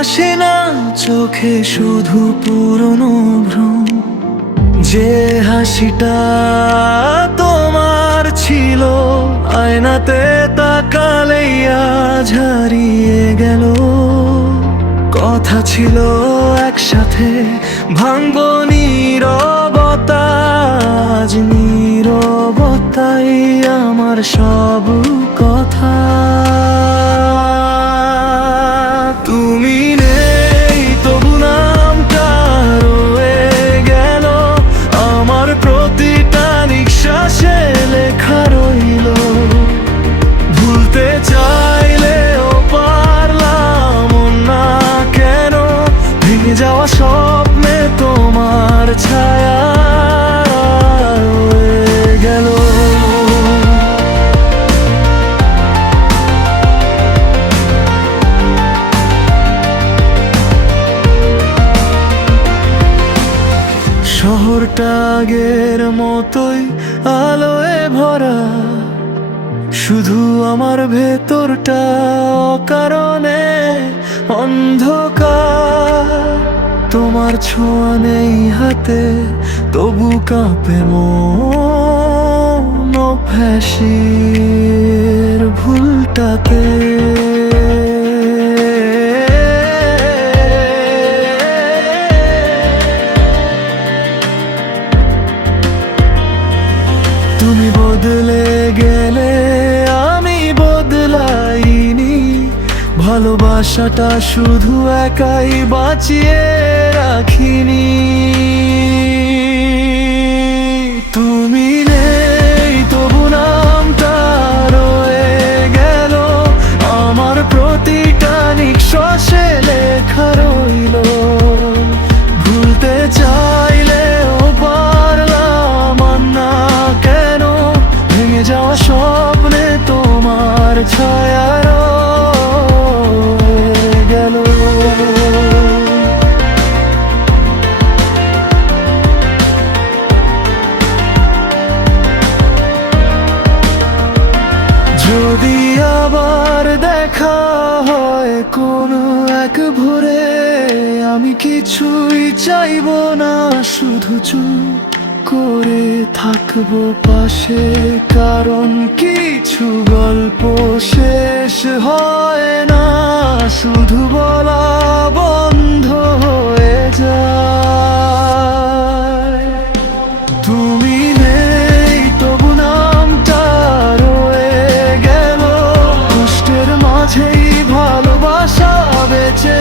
আসে না চোখে, শুধু পুরনো ভ্রম। যে হাসিটা তোমার ছিল আয়নাতে তাকালেই আজ হারিয়ে গেল। কথা ছিল একসাথে ভাঙবো নীরবতা, আজ নীরবতাই আমার সব কথা। তুমি নেই তবু নামটা রয়ে গেল আমার প্রতিটা নিঃশ্বাসে লেখা রইল। ভুলতে চাইলেও পারলাম না কেন, ভেঙে যাওয়া স্বপ্নে তোমার ছায়া রয়ে গেল। শহরটা আগের মতোই আলোয় ভরা, শুধু আমার ভেতরটা অকারণে অন্ধকার। তোমার ছোঁয়া নেই হাতে, তবু কাঁপে মন অভ্যাসের ভুলটাতে। তুমি বদলে গেলে আমি বদলাইনি, ভালোবাসাটা শুধু একাই বাঁচিয়ে রাখিনি। তুমি নেই তবু নামটা রয়ে গেল আমার প্রতিটা নিঃশ্বাসে লেখা রইল। ভুলতে চাইলেও পারলাম না কেন, ভেঙে যাওয়া স্বপ্নে তোমার ছায়া রয়ে গেল। যদি আবার দেখা হয় কোনো এক ভোরে, আমি কিছুই চাইবো না, শুধু চুপ করে থাকবো পাশে। কারণ কিছু গল্প শেষ হয় না, শুধু বলা বন্ধ হয়ে যায়। তুমি নেই তবু নামটা রয়ে গেল, কষ্টের মাঝেই ভালোবাসা বেঁচে